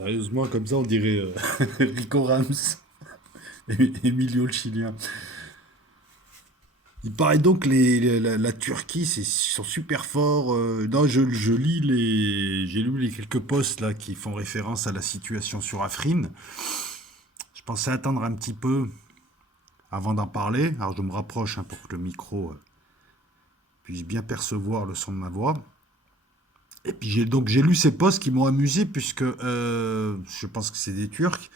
Sérieusement, comme ça, on dirait Rico Rams et Emilio le Chilien. Il paraît donc la Turquie, ils sont super forts. Non, je lis j'ai lu les quelques posts là qui font référence à la situation sur Afrin. Je pensais attendre un petit peu avant d'en parler. Alors je me rapproche hein, pour que le micro puisse bien percevoir le son de ma voix. Et puis j'ai lu ces posts qui m'ont amusé puisque je pense que c'est des Turcs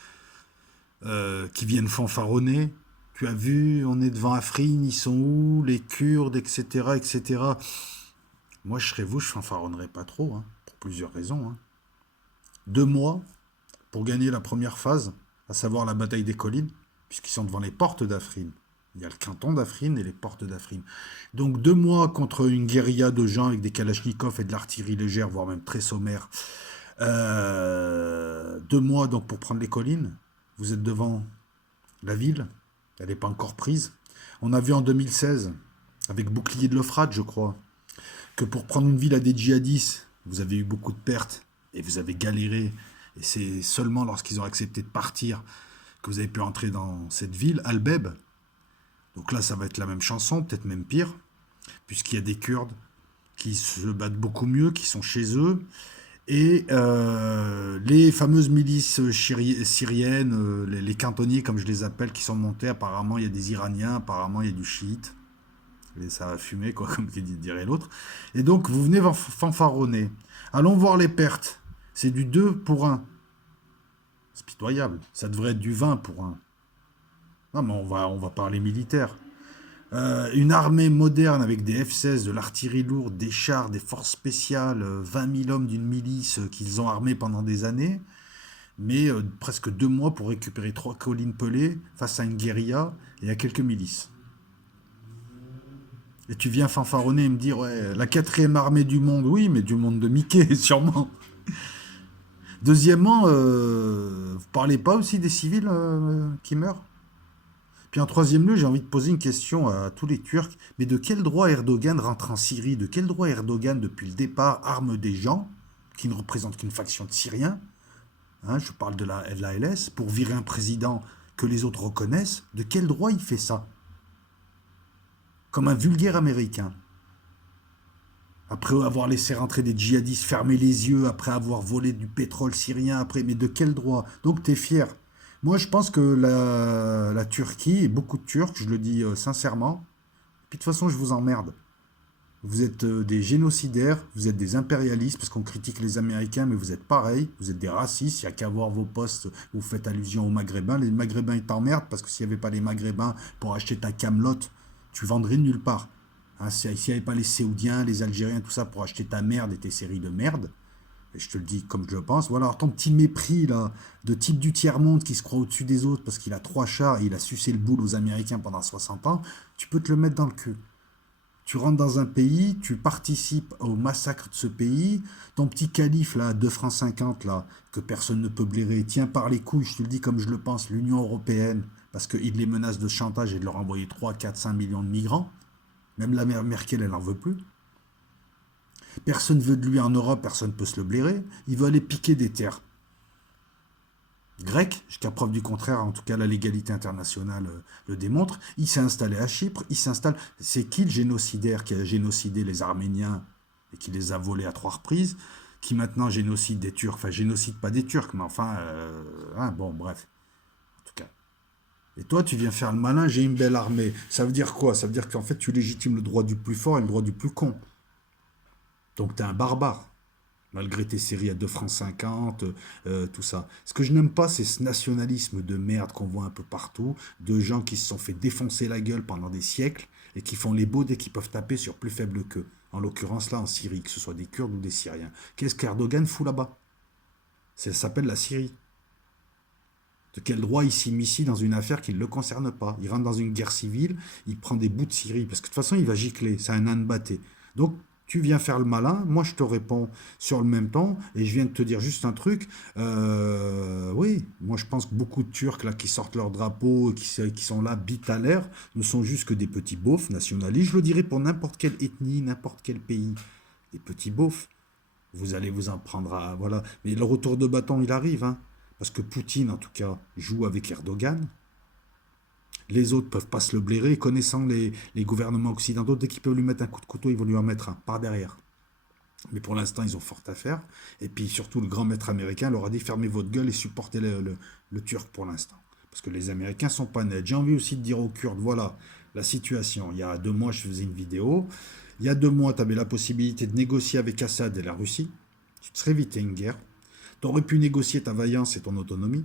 qui viennent fanfaronner. Tu as vu, on est devant Afrin, ils sont où, les Kurdes, etc., etc. Moi, je serais vous, je fanfaronnerais pas trop, hein, pour plusieurs raisons. Hein. 2 mois pour gagner la première phase, à savoir la bataille des collines, puisqu'ils sont devant les portes d'Afrin. Il y a le canton d'Afrin et les portes d'Afrin. Donc 2 mois contre une guérilla de gens avec des kalachnikovs et de l'artillerie légère, voire même très sommaire. 2 mois donc pour prendre les collines. Vous êtes devant la ville, elle n'est pas encore prise. On a vu en 2016, avec Bouclier de l'Euphrate, je crois, que pour prendre une ville à des djihadistes, vous avez eu beaucoup de pertes et vous avez galéré. Et c'est seulement lorsqu'ils ont accepté de partir que vous avez pu entrer dans cette ville, Albeb. Donc là, ça va être la même chanson, peut-être même pire, puisqu'il y a des Kurdes qui se battent beaucoup mieux, qui sont chez eux. Et les fameuses milices syriennes, les cantonniers comme je les appelle, qui sont montés, apparemment il y a des Iraniens, apparemment il y a du chiite. Et ça va fumer, quoi, comme dirait l'autre. Et donc vous venez fanfaronner. Allons voir les pertes. C'est du 2 pour 1. C'est pitoyable. Ça devrait être du 20 pour 1. Non mais on va parler militaire. Une armée moderne avec des F-16, de l'artillerie lourde, des chars, des forces spéciales, 20 000 hommes d'une milice qu'ils ont armés pendant des années, mais presque 2 mois pour récupérer 3 collines pelées face à une guérilla et à quelques milices. Et tu viens fanfaronner et me dire, ouais, la quatrième armée du monde, oui, mais du monde de Mickey, sûrement. Deuxièmement, vous parlez pas aussi des civils qui meurent. Puis en troisième lieu, j'ai envie de poser une question à tous les Turcs. Mais de quel droit Erdogan rentre en Syrie? De quel droit Erdogan, depuis le départ, arme des gens qui ne représentent qu'une faction de Syriens, hein, je parle de la LS, pour virer un président que les autres reconnaissent? De quel droit il fait ça? Comme un vulgaire américain. Après avoir laissé rentrer des djihadistes, fermer les yeux, après avoir volé du pétrole syrien, après, mais de quel droit? Donc t'es fier. Moi, je pense que la Turquie, et beaucoup de Turcs, je le dis sincèrement, puis de toute façon, je vous emmerde. Vous êtes des génocidaires, vous êtes des impérialistes, parce qu'on critique les Américains, mais vous êtes pareil, vous êtes des racistes, il n'y a qu'à voir vos posts, vous faites allusion aux Maghrébins. Les Maghrébins, ils t'emmerdent, parce que s'il n'y avait pas les Maghrébins pour acheter ta camelote, tu vendrais nulle part. Hein, s'il n'y avait pas les Séoudiens, les Algériens, tout ça, pour acheter ta merde et tes séries de merde, et je te le dis comme je le pense, voilà, alors ton petit mépris là, de type du tiers-monde qui se croit au-dessus des autres parce qu'il a 3 chars et il a sucé le boule aux Américains pendant 60 ans, tu peux te le mettre dans le cul. Tu rentres dans un pays, tu participes au massacre de ce pays, ton petit calife là, 2 francs 50 là, que personne ne peut blairer, tiens par les couilles, je te le dis comme je le pense, l'Union Européenne, parce qu'il les menace de chantage et de leur envoyer 3, 4, 5 millions de migrants, même la mère Merkel, elle n'en veut plus. Personne veut de lui en Europe, personne ne peut se le blairer. Il veut aller piquer des terres grecques, jusqu'à preuve du contraire, en tout cas la légalité internationale le démontre. Il s'est installé à Chypre, il s'installe. C'est qui le génocidaire qui a génocidé les Arméniens et qui les a volés à 3 reprises, qui maintenant génocide des Turcs, enfin génocide pas des Turcs, mais enfin, hein, bon, bref, en tout cas. Et toi, tu viens faire le malin, j'ai une belle armée. Ça veut dire quoi? Ça veut dire qu'en fait, tu légitimes le droit du plus fort et le droit du plus con. Donc, t'es un barbare malgré tes séries à 2 francs 50, tout ça. Ce que je n'aime pas, c'est ce nationalisme de merde qu'on voit un peu partout, de gens qui se sont fait défoncer la gueule pendant des siècles et qui font les beaux dès qu'ils peuvent taper sur plus faible qu'eux. En l'occurrence là en Syrie, que ce soit des Kurdes ou des Syriens. Qu'est-ce qu'Erdogan fout là-bas? Ça s'appelle la Syrie. De quel droit il s'immisce dans une affaire qui ne le concerne pas? Il rentre dans une guerre civile, il prend des bouts de Syrie, parce que de toute façon il va gicler, c'est un âne batté. Donc tu viens faire le malin, moi je te réponds sur le même temps, et je viens de te dire juste un truc. Oui, moi je pense que beaucoup de Turcs là qui sortent leur drapeau, qui sont là, bite à l'air, ne sont juste que des petits beaufs nationalistes. Je le dirais pour n'importe quelle ethnie, n'importe quel pays. Des petits beaufs. Vous allez vous en prendre à... Voilà. Mais le retour de bâton, il arrive, hein. Parce que Poutine, en tout cas, joue avec Erdogan. Les autres peuvent pas se le blairer. Connaissant les gouvernements occidentaux, dès qu'ils peuvent lui mettre un coup de couteau, ils vont lui en mettre un par derrière. Mais pour l'instant, ils ont fort à faire. Et puis surtout, le grand maître américain leur a dit fermez votre gueule et supportez le Turc pour l'instant. Parce que les Américains sont pas nets. J'ai envie aussi de dire aux Kurdes, voilà la situation. Il y a 2 mois, je faisais une vidéo. Il y a 2 mois, tu avais la possibilité de négocier avec Assad et la Russie. Tu te serais évité une guerre. Tu aurais pu négocier ta vaillance et ton autonomie.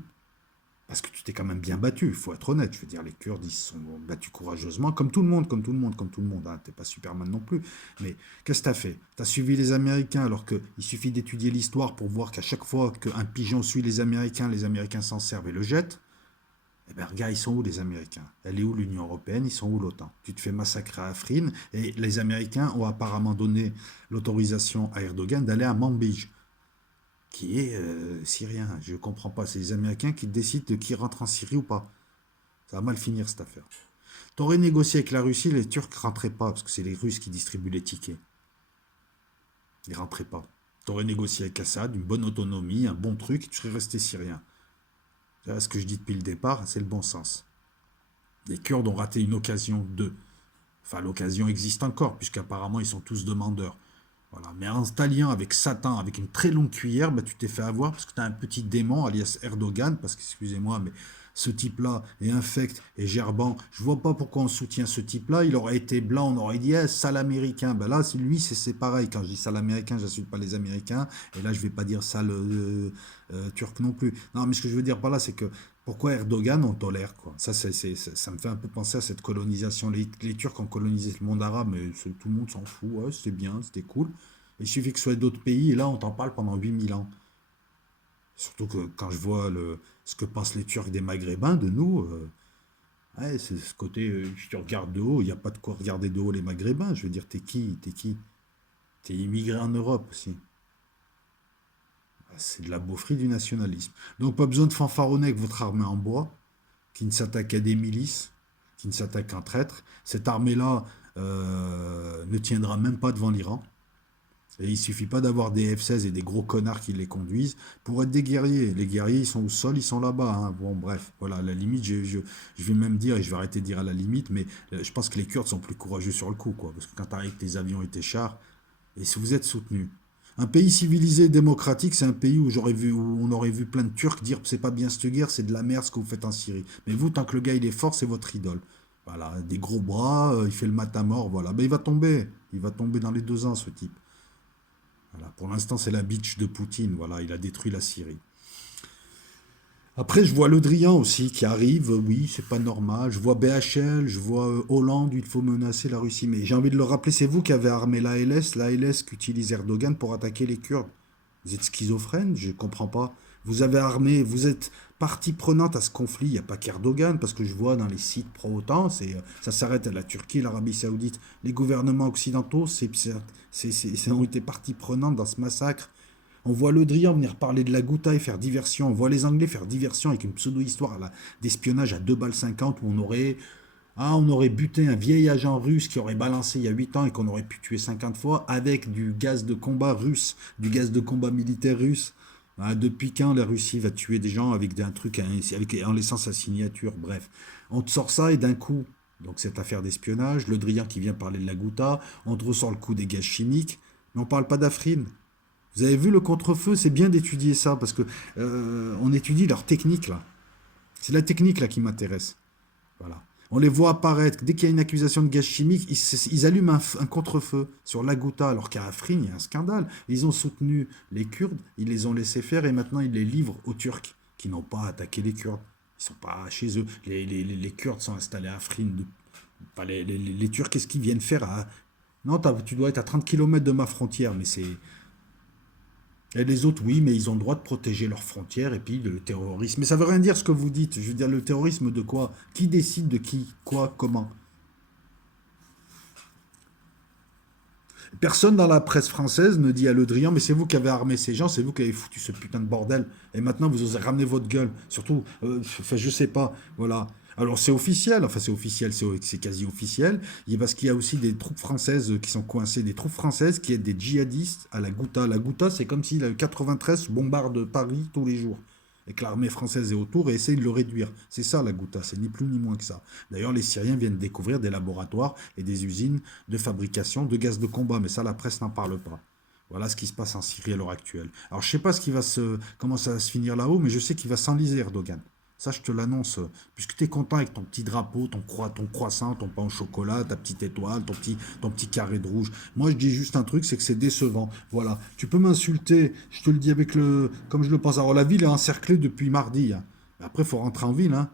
Parce que tu t'es quand même bien battu, il faut être honnête. Je veux dire, les Kurdes, ils se sont battus courageusement, comme tout le monde, comme tout le monde, comme tout le monde. Hein. T'es pas Superman non plus. Mais qu'est-ce que t'as fait? T'as suivi les Américains, alors qu'il suffit d'étudier l'histoire pour voir qu'à chaque fois qu'un pigeon suit les Américains s'en servent et le jettent. Eh bien, regarde, ils sont où les Américains? Elle est où l'Union Européenne? Ils sont où l'OTAN? Tu te fais massacrer à Afrin, et les Américains ont apparemment donné l'autorisation à Erdogan d'aller à Manbij, qui est syrien. Je ne comprends pas. C'est les Américains qui décident de qui rentre en Syrie ou pas. Ça va mal finir cette affaire. T'aurais négocié avec la Russie, les Turcs ne rentraient pas, parce que c'est les Russes qui distribuent les tickets. Ils ne rentraient pas. T'aurais négocié avec Assad, une bonne autonomie, un bon truc, et tu serais resté syrien. C'est ce que je dis depuis le départ, c'est le bon sens. Les Kurdes ont raté une occasion de... Enfin, l'occasion existe encore, puisqu'apparemment, ils sont tous demandeurs. Voilà. Mais en t'alliant avec Satan, avec une très longue cuillère, bah, tu t'es fait avoir parce que tu as un petit démon, alias Erdogan, parce que, excusez-moi, mais ce type-là est infect et gerbant. Je vois pas pourquoi on soutient ce type-là. Il aurait été blanc, on aurait dit, sale américain. Ben là, lui, c'est pareil. Quand je dis sale américain, j'insulte pas les Américains. Et là, je vais pas dire sale turc non plus. Non, mais ce que je veux dire par là, c'est que pourquoi Erdogan, on tolère, quoi. Ça me fait un peu penser à cette colonisation. Les Turcs ont colonisé le monde arabe, mais tout le monde s'en fout. Ouais, c'était bien, c'était cool. Il suffit que ce soit d'autres pays, et là, on t'en parle pendant 8000 ans. Surtout que quand je vois ce que pensent les Turcs des Maghrébins, de nous, ouais, c'est ce côté, tu regardes de haut, il n'y a pas de quoi regarder de haut les Maghrébins. Je veux dire, t'es qui? T'es qui? T'es immigré en Europe aussi. C'est de la beaufrie du nationalisme. Donc pas besoin de fanfaronner avec votre armée en bois, qui ne s'attaque qu'à des milices, qui ne s'attaque qu'un traître. Cette armée-là ne tiendra même pas devant l'Iran. Et il suffit pas d'avoir des F-16 et des gros connards qui les conduisent pour être des guerriers. Les guerriers, ils sont au sol, ils sont là-bas. Hein. Bon, bref, voilà, à la limite, je vais même dire, et je vais arrêter de dire à la limite, mais je pense que les Kurdes sont plus courageux sur le coup, quoi. Parce que quand tu arrives avec tes avions et tes chars, et si vous êtes soutenus. Un pays civilisé, démocratique, c'est un pays où on aurait vu plein de Turcs dire c'est pas bien cette guerre, c'est de la merde ce que vous faites en Syrie. Mais vous, tant que le gars il est fort, c'est votre idole. Voilà, des gros bras, il fait le matamor, voilà. Ben, il va tomber. Il va tomber dans les 2 ans, ce type. Voilà. Pour l'instant, c'est la bitch de Poutine. Voilà, il a détruit la Syrie. Après, je vois Le Drian aussi qui arrive. Oui, c'est pas normal. Je vois BHL, je vois Hollande, il faut menacer la Russie. Mais j'ai envie de le rappeler, c'est vous qui avez armé l'ALS qu'utilise Erdogan pour attaquer les Kurdes. Vous êtes schizophrène, je comprends pas. Vous avez armé, vous êtes partie prenante à ce conflit. Il n'y a pas qu'Erdogan, parce que je vois dans les sites pro-OTAN, ça s'arrête à la Turquie, l'Arabie Saoudite. Les gouvernements occidentaux ont été partie prenante dans ce massacre. On voit Le Drian venir parler de la Ghouta et faire diversion. On voit les Anglais faire diversion avec une pseudo-histoire d'espionnage à 2 balles 50 où on aurait buté un vieil agent russe qui aurait balancé il y a 8 ans et qu'on aurait pu tuer 50 fois avec du gaz de combat russe, du gaz de combat militaire russe. Ah, depuis quand la Russie va tuer des gens avec un truc, en laissant sa signature? Bref, on te sort ça et d'un coup, donc cette affaire d'espionnage, Le Drian qui vient parler de la Ghouta, on te ressort le coup des gaz chimiques, mais on parle pas d'Afrine. Vous avez vu le contre-feu, c'est bien d'étudier ça, parce que on étudie leur technique là. C'est la technique là qui m'intéresse. Voilà. On les voit apparaître, dès qu'il y a une accusation de gaz chimique, ils allument un contre-feu sur la Ghouta, alors qu'à Afrin, il y a un scandale. Ils ont soutenu les Kurdes, ils les ont laissés faire, et maintenant ils les livrent aux Turcs, qui n'ont pas attaqué les Kurdes. Ils sont pas chez eux. Les Kurdes sont installés à Afrin. Enfin, les Turcs, qu'est-ce qu'ils viennent faire Non, tu dois être à 30 km de ma frontière, mais c'est... Et les autres, oui, mais ils ont le droit de protéger leurs frontières et puis le terrorisme. Mais ça veut rien dire ce que vous dites. Je veux dire, le terrorisme de quoi? Qui décide de qui, quoi, comment? Personne dans la presse française ne dit à Le Drian, mais c'est vous qui avez armé ces gens, c'est vous qui avez foutu ce putain de bordel. Et maintenant, vous osez ramener votre gueule. Surtout, enfin, je sais pas, voilà. Alors c'est officiel, enfin c'est officiel, c'est quasi officiel, parce qu'il y a aussi des troupes françaises qui sont coincées, des troupes françaises qui aident des djihadistes à la Ghouta. La Ghouta, c'est comme si le 93 bombarde Paris tous les jours, et que l'armée française est autour et essaye de le réduire. C'est ça la Ghouta, c'est ni plus ni moins que ça. D'ailleurs, les Syriens viennent découvrir des laboratoires et des usines de fabrication de gaz de combat, mais ça la presse n'en parle pas. Voilà ce qui se passe en Syrie à l'heure actuelle. Alors je sais pas comment ça va se finir là-haut, mais je sais qu'il va s'enliser Erdogan. Ça, je te l'annonce, puisque tu es content avec ton petit drapeau, ton croissant, ton pain au chocolat, ta petite étoile, ton petit carré de rouge. Moi, je dis juste un truc, c'est que c'est décevant. Voilà. Tu peux m'insulter, je te le dis comme je le pense. Alors, la ville est encerclée depuis mardi, hein. Après, il faut rentrer en ville, hein.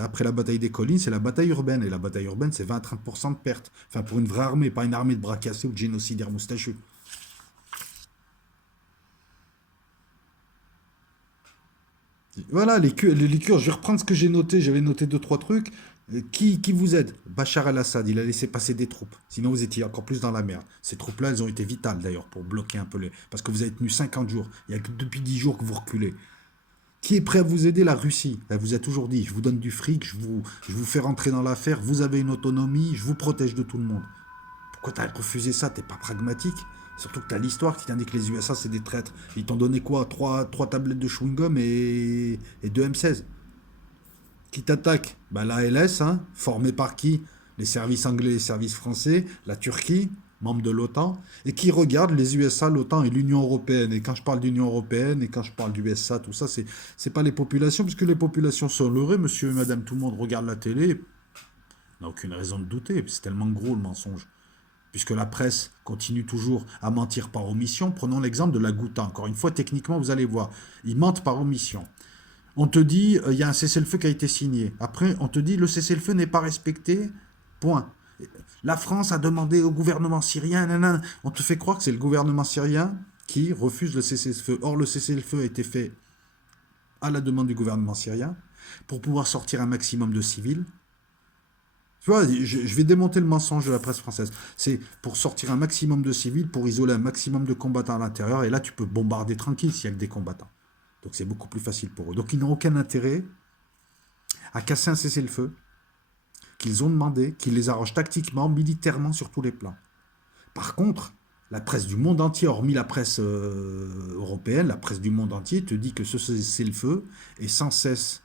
Après la bataille des collines, c'est la bataille urbaine. Et la bataille urbaine, c'est 20 à 30% de pertes. Enfin, pour une vraie armée, pas une armée de bras cassés ou de génocidaires moustachus. Voilà, les Kurdes, je vais reprendre ce que j'ai noté. J'avais noté deux, trois trucs. Qui vous aide? Bachar el-Assad, il a laissé passer des troupes. Sinon, vous étiez encore plus dans la merde. Ces troupes-là, elles ont été vitales d'ailleurs pour bloquer un peu les. Parce que vous avez tenu 50 jours. Il n'y a que depuis 10 jours que vous reculez. Qui est prêt à vous aider? La Russie. Elle vous a toujours dit, je vous donne du fric, je vous fais rentrer dans l'affaire, vous avez une autonomie, je vous protège de tout le monde. Pourquoi t'as refusé ça? T'es pas pragmatique? Surtout que t'as l'histoire qui t'indique que les USA, c'est des traîtres. Ils t'ont donné quoi? Trois tablettes de chewing-gum et deux M16. Qui t'attaque? Bah, la l'ALS, hein, formée par qui? Les services anglais, les services français, la Turquie, membre de l'OTAN, et qui regarde les USA, l'OTAN et l'Union européenne. Et quand je parle d'Union européenne et quand je parle du USA, tout ça, c'est pas les populations, puisque les populations sont leurrées, monsieur et madame, tout le monde regarde la télé, n'a aucune raison de douter, c'est tellement gros le mensonge. Puisque la presse continue toujours à mentir par omission, prenons l'exemple de la Ghouta. Encore une fois, techniquement, vous allez voir, ils mentent par omission. On te dit, il y a un cessez-le-feu qui a été signé. Après, on te dit, le cessez-le-feu n'est pas respecté. Point. La France a demandé au gouvernement syrien, nanana. On te fait croire que c'est le gouvernement syrien qui refuse le cessez-le-feu. Or, le cessez-le-feu a été fait à la demande du gouvernement syrien pour pouvoir sortir un maximum de civils. Tu vois, je vais démonter le mensonge de la presse française. C'est pour sortir un maximum de civils, pour isoler un maximum de combattants à l'intérieur, et là, tu peux bombarder tranquille s'il y a que des combattants. Donc c'est beaucoup plus facile pour eux. Donc ils n'ont aucun intérêt à casser un cessez-le-feu qu'ils ont demandé, qu'ils les arrangent tactiquement, militairement sur tous les plans. Par contre, la presse du monde entier, hormis la presse européenne, la presse du monde entier te dit que ce cessez-le-feu est sans cesse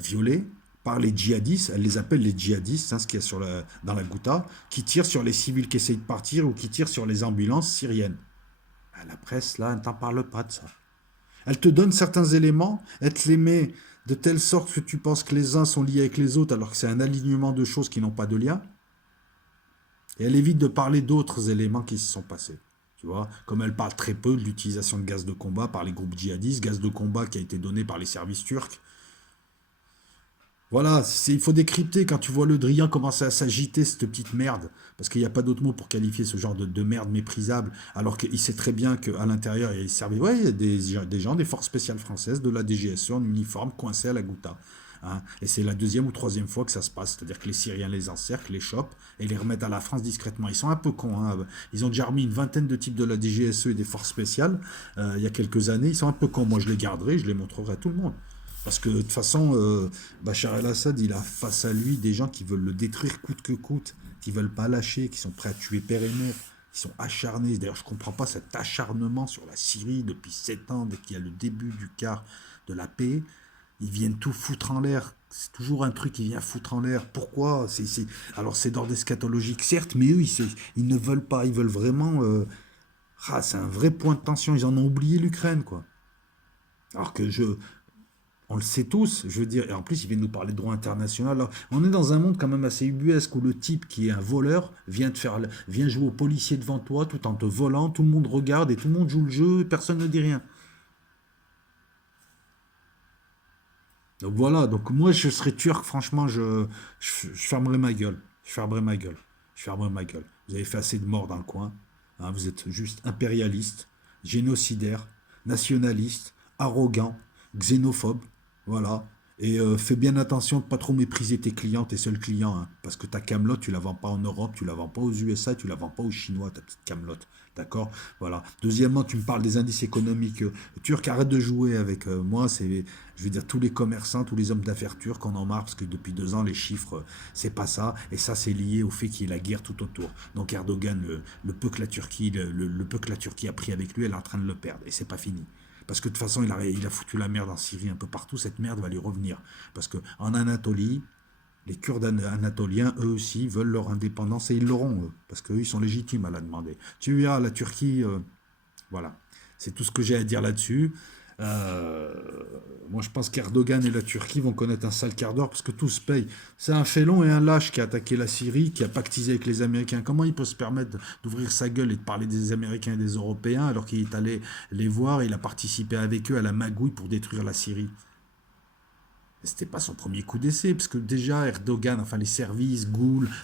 violé par les djihadistes, elle les appelle les djihadistes, hein, ce qu'il y a dans la Ghouta, qui tirent sur les civils qui essayent de partir ou qui tirent sur les ambulances syriennes. Ben, la presse, là, elle ne t'en parle pas de ça. Elle te donne certains éléments, elle te les met de telle sorte que tu penses que les uns sont liés avec les autres alors que c'est un alignement de choses qui n'ont pas de lien. Et elle évite de parler d'autres éléments qui se sont passés. Tu vois, comme elle parle très peu de l'utilisation de gaz de combat par les groupes djihadistes, gaz de combat qui a été donné par les services turcs. Voilà, il faut décrypter quand tu vois le Drian commencer à s'agiter, cette petite merde, parce qu'il n'y a pas d'autre mot pour qualifier ce genre de merde méprisable, alors qu'il sait très bien qu'à l'intérieur, il y a des gens, des forces spéciales françaises, de la DGSE en uniforme, coincés à la Ghouta. Hein. Et c'est la deuxième ou troisième fois que ça se passe, c'est-à-dire que les Syriens les encerclent, les chopent et les remettent à la France discrètement. Ils sont un peu cons, hein. Ils ont déjà remis une vingtaine de types de la DGSE et des forces spéciales il y a quelques années. Ils sont un peu cons. Moi, je les garderai, je les montrerai à tout le monde. Parce que de toute façon, Bachar el-Assad, il a face à lui des gens qui veulent le détruire coûte que coûte, qui veulent pas lâcher, qui sont prêts à tuer père et mère, qui sont acharnés. D'ailleurs, je comprends pas cet acharnement sur la Syrie depuis 7 ans, dès qu'il y a le début du quart de la paix. Ils viennent tout foutre en l'air. C'est toujours un truc qui vient foutre en l'air. Pourquoi? Alors, c'est d'ordre eschatologique, certes, mais eux, ils ne veulent pas. Ils veulent vraiment. C'est un vrai point de tension. Ils en ont oublié l'Ukraine, quoi. Alors que on le sait tous, je veux dire, et en plus, il vient nous parler de droit international. Alors, on est dans un monde quand même assez ubuesque où le type qui est un voleur vient jouer au policier devant toi tout en te volant, tout le monde regarde et tout le monde joue le jeu, et personne ne dit rien. Donc voilà, donc moi je serais turc, franchement, je fermerai ma gueule. Je fermerai ma gueule. Je fermerai ma gueule. Vous avez fait assez de morts dans le coin. Hein, vous êtes juste impérialiste, génocidaire, nationaliste, arrogant, xénophobe. Voilà. Et fais bien attention de pas trop mépriser tes clients, tes seuls clients, hein, parce que ta camelote, tu la vends pas en Europe, tu la vends pas aux USA, tu la vends pas aux Chinois, ta petite camelote. D'accord? Voilà. Deuxièmement, tu me parles des indices économiques turcs. Arrête de jouer avec moi. Je veux dire, tous les commerçants, tous les hommes d'affaires turcs en ont marre parce que depuis 2 ans, les chiffres, c'est pas ça. Et ça, c'est lié au fait qu'il y ait la guerre tout autour. Donc Erdogan, le peu que la Turquie, le peu que la Turquie a pris avec lui, elle est en train de le perdre. Et c'est pas fini. Parce que de toute façon, il a foutu la merde en Syrie un peu partout. Cette merde va lui revenir. Parce qu'en Anatolie, les Kurdes anatoliens, eux aussi, veulent leur indépendance et ils l'auront, eux. Parce qu'eux, ils sont légitimes à la demander. Tu verras, la Turquie, voilà. C'est tout ce que j'ai à dire là-dessus. Euh, Moi, je pense qu'Erdogan et la Turquie vont connaître un sale quart d'heure parce que tout se paye. C'est un félon et un lâche qui a attaqué la Syrie, qui a pactisé avec les Américains. Comment il peut se permettre d'ouvrir sa gueule et de parler des Américains et des Européens alors qu'il est allé les voir, il a participé avec eux à la magouille pour détruire la Syrie? C'était pas son premier coup d'essai, parce que déjà Erdogan, enfin les services,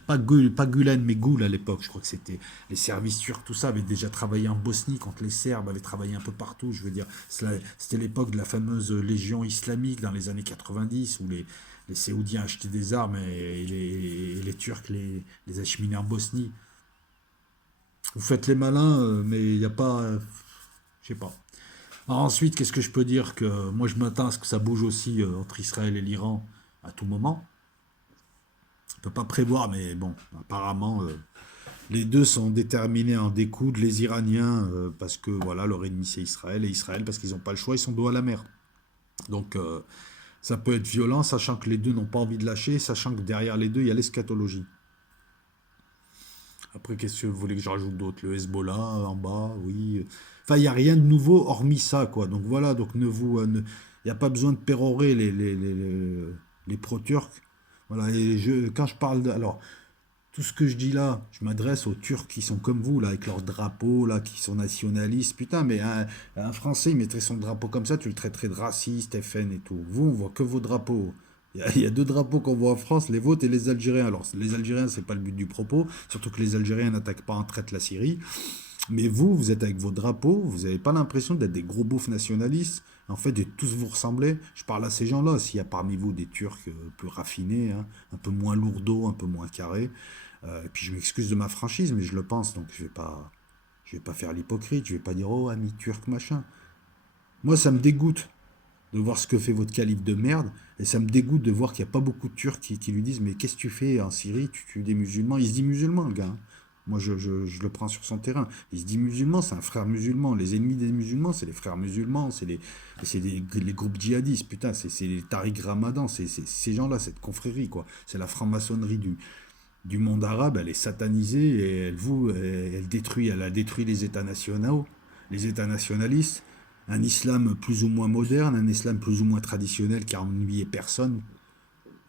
pas Gulen, mais Goul à l'époque, je crois que c'était les services turcs, tout ça, avaient déjà travaillé en Bosnie contre les Serbes, avaient travaillé un peu partout, je veux dire. C'était l'époque de la fameuse Légion islamique dans les années 90, où les Saoudiens achetaient des armes et les Turcs les acheminer en Bosnie. Vous faites les malins, mais il n'y a pas. Je sais pas. Alors ensuite, qu'est-ce que je peux dire que moi je m'attends à ce que ça bouge aussi entre Israël et l'Iran à tout moment. On ne peut pas prévoir, mais bon, apparemment les deux sont déterminés à en découdre. Les Iraniens parce que voilà leur ennemi c'est Israël et Israël parce qu'ils n'ont pas le choix, ils sont dos à la mer. Donc ça peut être violent, sachant que les deux n'ont pas envie de lâcher, sachant que derrière les deux il y a l'eschatologie. Après, qu'est-ce que vous voulez que je rajoute d'autre? Le Hezbollah en bas, oui. Enfin, il n'y a rien de nouveau hormis ça, quoi. Donc voilà, donc il n'y a pas besoin de pérorer les pro-turcs. Voilà, quand je parle alors, tout ce que je dis là, je m'adresse aux Turcs qui sont comme vous, là, avec leurs drapeaux, là, qui sont nationalistes. Putain, mais un Français, il mettrait son drapeau comme ça, tu le traiterais de raciste, FN et tout. Vous, on voit que vos drapeaux. Il y a deux drapeaux qu'on voit en France, les vôtres et les Algériens. Alors, les Algériens, c'est pas le but du propos, surtout que les Algériens n'attaquent pas en traite la Syrie. Mais vous, vous êtes avec vos drapeaux, vous n'avez pas l'impression d'être des gros beaufs nationalistes, en fait, de tous vous ressembler. Je parle à ces gens-là, s'il y a parmi vous des Turcs plus raffinés, hein, un peu moins lourdeaux, un peu moins carrés. Et puis je m'excuse de ma franchise, mais je le pense, donc je vais pas faire l'hypocrite, je vais pas dire oh ami turc machin. Moi, ça me dégoûte de voir ce que fait votre calife de merde, et ça me dégoûte de voir qu'il n'y a pas beaucoup de Turcs qui lui disent mais qu'est-ce que tu fais en Syrie, tu tues des musulmans. Il se dit musulman le gars, hein. Moi je le prends sur son terrain. Il se dit musulman, c'est un frère musulman. Les ennemis des musulmans, c'est les frères musulmans, c'est les groupes djihadistes. Putain, c'est les Tariq Ramadan, c'est ces gens-là, cette confrérie, quoi. C'est la franc-maçonnerie du monde arabe, elle est satanisée et elle a détruit les États nationaux, les États nationalistes, un islam plus ou moins moderne, un islam plus ou moins traditionnel qui a ennuyé personne.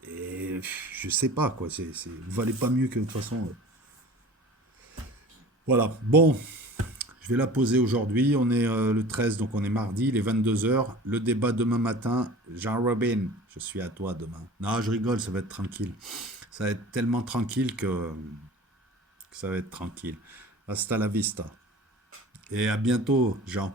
Et je sais pas quoi, vous valez pas mieux que de toute façon. Voilà, bon, je vais la poser aujourd'hui. On est le 13, donc on est mardi, il est 22 heures. Le débat demain matin, Jean Robin, je suis à toi demain. Non, je rigole, ça va être tranquille. Ça va être tellement tranquille que ça va être tranquille. Hasta la vista. Et à bientôt, Jean.